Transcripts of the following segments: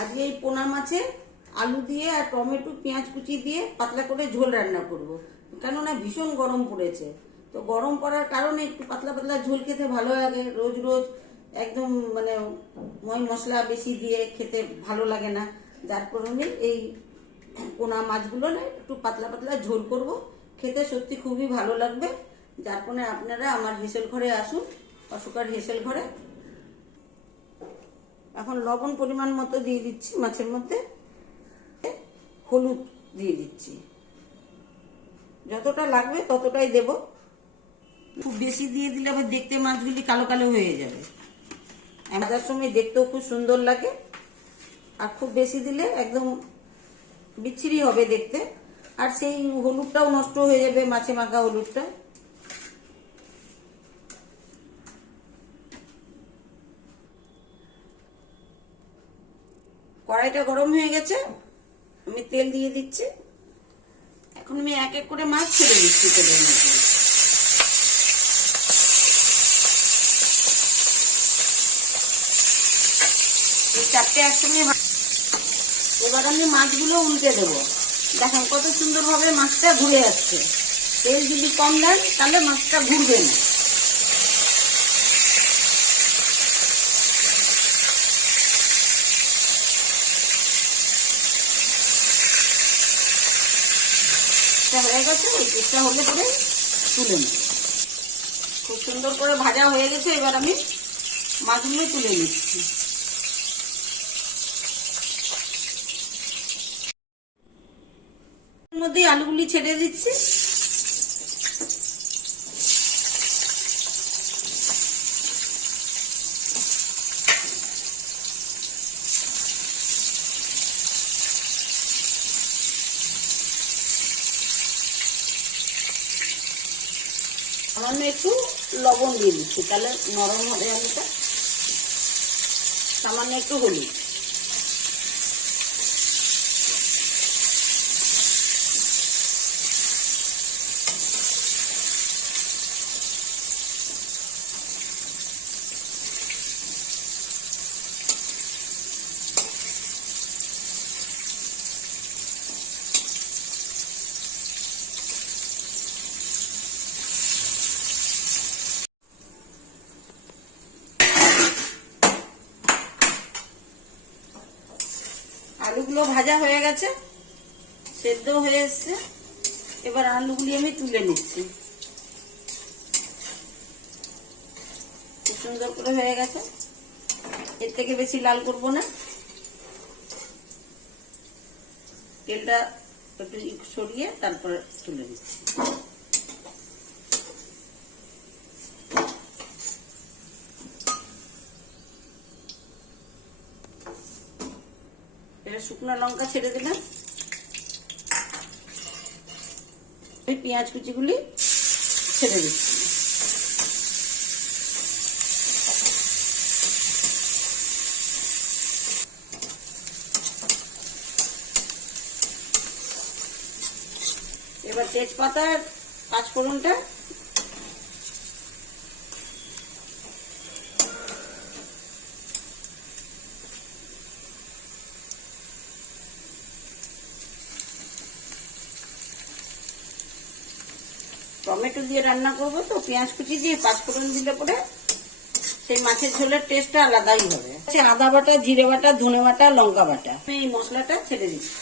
আজকে এই পোনা মাছে আলু দিয়ে আর টমেটো পেঁয়াজ কুচি দিয়ে পাতলা করে ঝোল রান্না করব। কেননা ভীষণ গরম পড়েছে, তো গরম পড়ার কারণে একটু পাতলা পাতলা ঝোল খেতে ভালো লাগে। রোজ রোজ একদম মানে ময় মশলা বেশি দিয়ে খেতে ভালো লাগে না, যার কারণে এই পোনা মাছগুলো না একটু পাতলা পাতলা ঝোল করব। খেতে সত্যি খুবই ভালো লাগবে। যার কারণে আপনারা আমার হেসেল ঘরে আসুন, অশোকার হেসেল ঘরে। এখন লবণ পরিমাণ মতো দিয়ে দিচ্ছি মাছের মধ্যে, হলুদ দিয়ে দিচ্ছি, যতটা লাগবে ততটাই দেব। খুব বেশি দিয়ে দিলে আবার দেখতে মাছগুলি কালো কালো হয়ে যাবে, ভাজার সময় দেখতেও খুব সুন্দর লাগে। আর খুব বেশি দিলে একদম বিচ্ছিরি হবে দেখতে, আর সেই হলুদটাও নষ্ট হয়ে যাবে, মাছে মাখা হলুদটা। কড়াইটা গরম হয়ে গেছে, আমি তেল দিয়ে দিচ্ছি। এখন আমি এক এক করে মাছ ছেড়ে দিচ্ছি তেলের মধ্যে। এই চারটে একসঙ্গে এবার আমি মাছগুলো উল্টে দেবো। দেখেন কত সুন্দরভাবে মাছটা ঘুরে যাচ্ছে। তেল যদি কম দেন তাহলে মাছটা ঘুরবে না। হয়ে গেছে, এই তেলটা হলে পরে তুলে নেব। খুব সুন্দর করে ভাজা হয়ে গেছে, এবার আমি মাছগুলো তুলে নিচ্ছি। এর মধ্যে আলুগুলি ছেড়ে দিচ্ছি। সামান্য একটু লবণ দিয়ে দিচ্ছি, তাহলে নরম হবে আলুটা। সামান্য একটু হলুদ, আলুগুলো ভাজা হয়ে গেছে, সেদ্ধ হয়ে এসছে। এবার আলুগুলি আমি তুলে নিচ্ছি। খুব সুন্দর করে হয়ে গেছে, এর থেকে বেশি লাল করব না। তেলটা একটু সরিয়ে তারপরে তুলে নিচ্ছি। শুকনো লঙ্কা ছেড়ে দিলাম, ওই পেঁয়াজ কুচিগুলি ছেড়ে দিচ্ছি। এবার তেজপাতা আর পাঁচফোড়নটা টমেটো দিয়ে রান্না করবো, তো পেঁয়াজ কুচি দিয়ে পাঁচফোড়ন দিলে পরে সেই মাছের ঝোলের টেস্টটা আলাদাই হবে। আদা বাটা, জিরে বাটা, ধনে বাটা, লঙ্কা বাটা, এই মশলাটা ছেড়ে দিচ্ছি।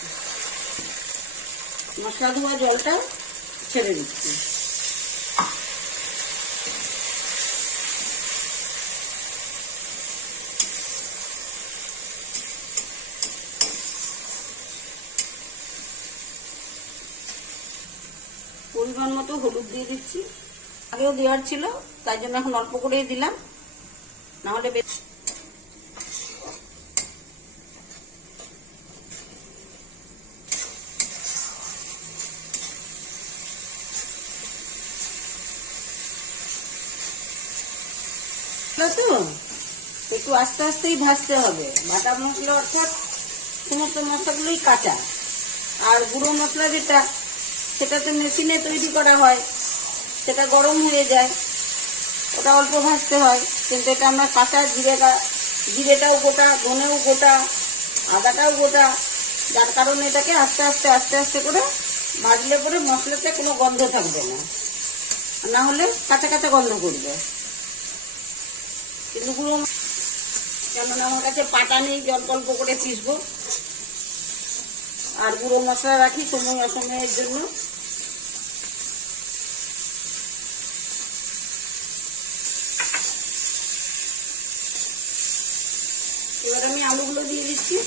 মশলা ধোয়া জলটা ছেড়ে দিচ্ছি। পরিমাণ মতো হলুদ দিয়ে দিচ্ছি, আগেও দেওয়ার ছিল তাই জন্য এখন অল্প করেই দিলাম, নাহলে তো একটু আস্তে আস্তেই ভাজতে হবে। বাটা মশলা অর্থাৎ সমস্ত মশলাগুলোই কাঁচা, আর গুঁড়ো মশলা যেটা সেটা তো মেশিনে তৈরি করা হয়, সেটা গরম হয়ে যায়, ওটা অল্প ভাজতে হয়। কিন্তু এটা আমরা কাঁচা জিরেটাও গোটা, ধনেও গোটা, আদাটাও গোটা, যার কারণে এটাকে আস্তে আস্তে আস্তে আস্তে করে ভাজলে পরে মশলাতে কোনো গন্ধ থাকবে না, না হলে কাঁচা কাঁচা গন্ধ করবে। কিন্তু গুঁড়ো, কেননা আমার কাছে পাটা নেই, অল্প করে পিসবো, আর গুঁড়ো মশলা রাখি সময় অসময়ের জন্য। এবার আমি আলুগুলো দিয়ে দিচ্ছি।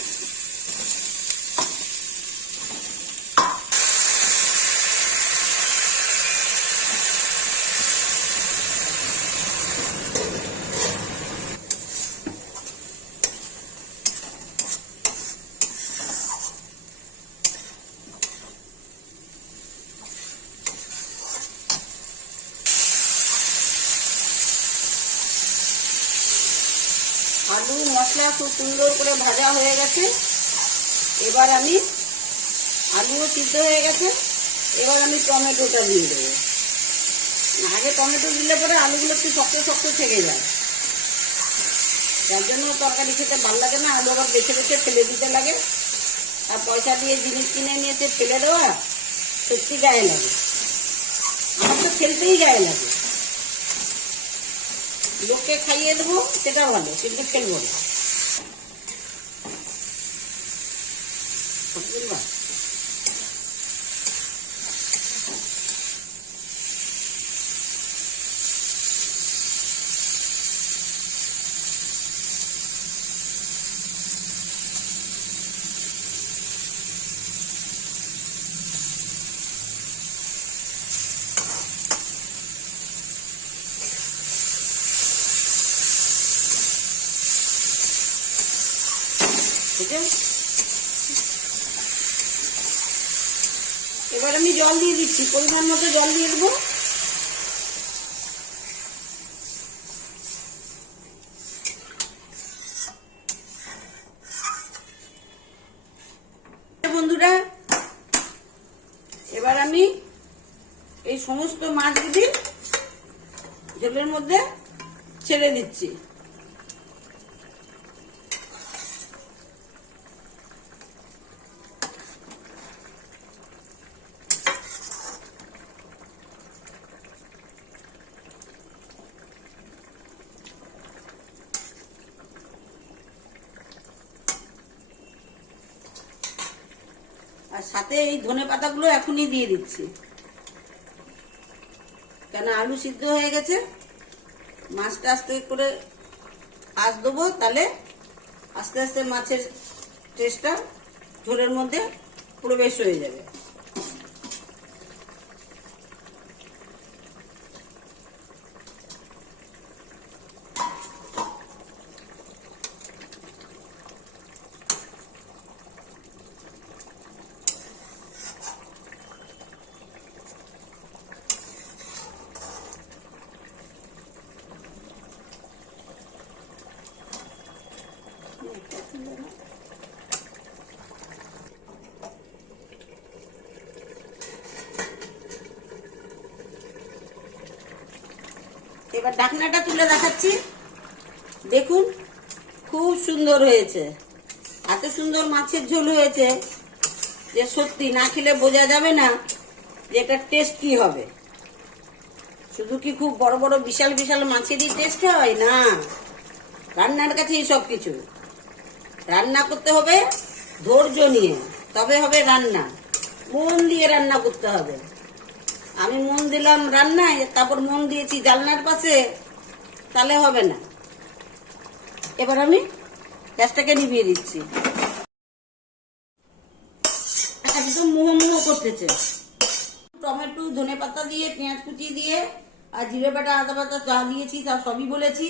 আলু মশলা খুব সুন্দর করে ভাজা হয়ে গেছে। এবার আমি, আলুও সিদ্ধ হয়ে গেছে, এবার আমি টমেটোটা দিয়ে দেবো। আগে টমেটো দিলে পরে আলুগুলো একটু শক্ত শক্ত থেকে যায়, যার জন্য তরকারি খেতে ভালো লাগে না। আলু আবার বেছে বেছে ফেলে দিতে লাগে, আর পয়সা দিয়ে জিনিস কিনে নিয়েছে ফেলে দেওয়া সত্যি গায়ে লাগে। আমার তো ফেলতেই গায়ে লাগে। লোককে খাইয়ে দেবো সেটা ভালো, কিন্তু ফেলবো না। এবার আমি জল দিয়ে দিচ্ছি, পরিমাণ মতো জল দিয়ে দেবো। বন্ধুরা, এবার আমি এই সমস্ত মাছগুলি ঝোলের মধ্যে ছেড়ে দিচ্ছি। আর সাথে এই ধনে পাতাগুলো এখনই দিয়ে দিচ্ছি, কেন আলু সিদ্ধ হয়ে গেছে। মাছটা আস্তে করে আঁচ দেবো, তাহলে আস্তে আস্তে মাছের টেস্টটা ঝোলের মধ্যে প্রবেশ হয়ে যাবে। এবার ঢাকনাটা তুলে দেখাচ্ছি, দেখুন খুব সুন্দর হয়েছে। এত সুন্দর মাছের ঝোল হয়েছে যে সত্যি না খেলে বোঝা যাবে না যে এটা টেস্ট কি হবে। শুধু কি খুব বড় বড় বিশাল বিশাল মাছেরই টেস্ট হয় না, রান্নার কাছেই সব কিছু। রান্না করতে হবে ধৈর্য নিয়ে, তবে হবে রান্না। মন দিয়ে রান্না করতে হবে। আমি মন দিলাম রান্নায়, তারপর মন দিয়েছি জানলার পাশে, তাহলে হবে না। এবার আমি গ্যাসটাকে নিভিয়ে দিচ্ছি। একদম মুহো মুহো করতেছে। টমেটো, ধনে পাতা দিয়ে, পেঁয়াজ কুচি দিয়ে, আর জিরে বাটা, আদা বাটা যা দিয়েছি তা সবই বলেছি।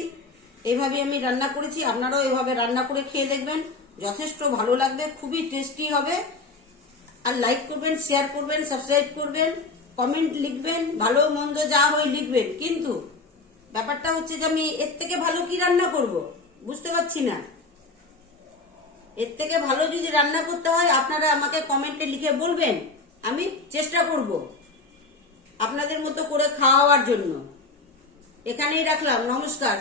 এইভাবে আমি রান্না করেছি, আপনারাও এভাবে রান্না করে খেয়ে দেখবেন, যথেষ্ট ভালো লাগবে, খুবই টেস্টি হবে। আর লাইক করবেন, শেয়ার করবেন, সাবস্ক্রাইব করবেন, কমেন্ট লিখবেন, ভালো মন্দ যা হয় লিখবেন। কিন্তু ব্যাপারটা হচ্ছে যে আমি এর থেকে ভালো কি রান্না করব বুঝতে পারছি না। এর থেকে ভালো যদি রান্না করতে হয় আপনারা আমাকে কমেন্টে লিখে বলবেন, আমি চেষ্টা করব আপনাদের মতো করে খাওয়ার জন্য। এখানেই রাখলাম, নমস্কার।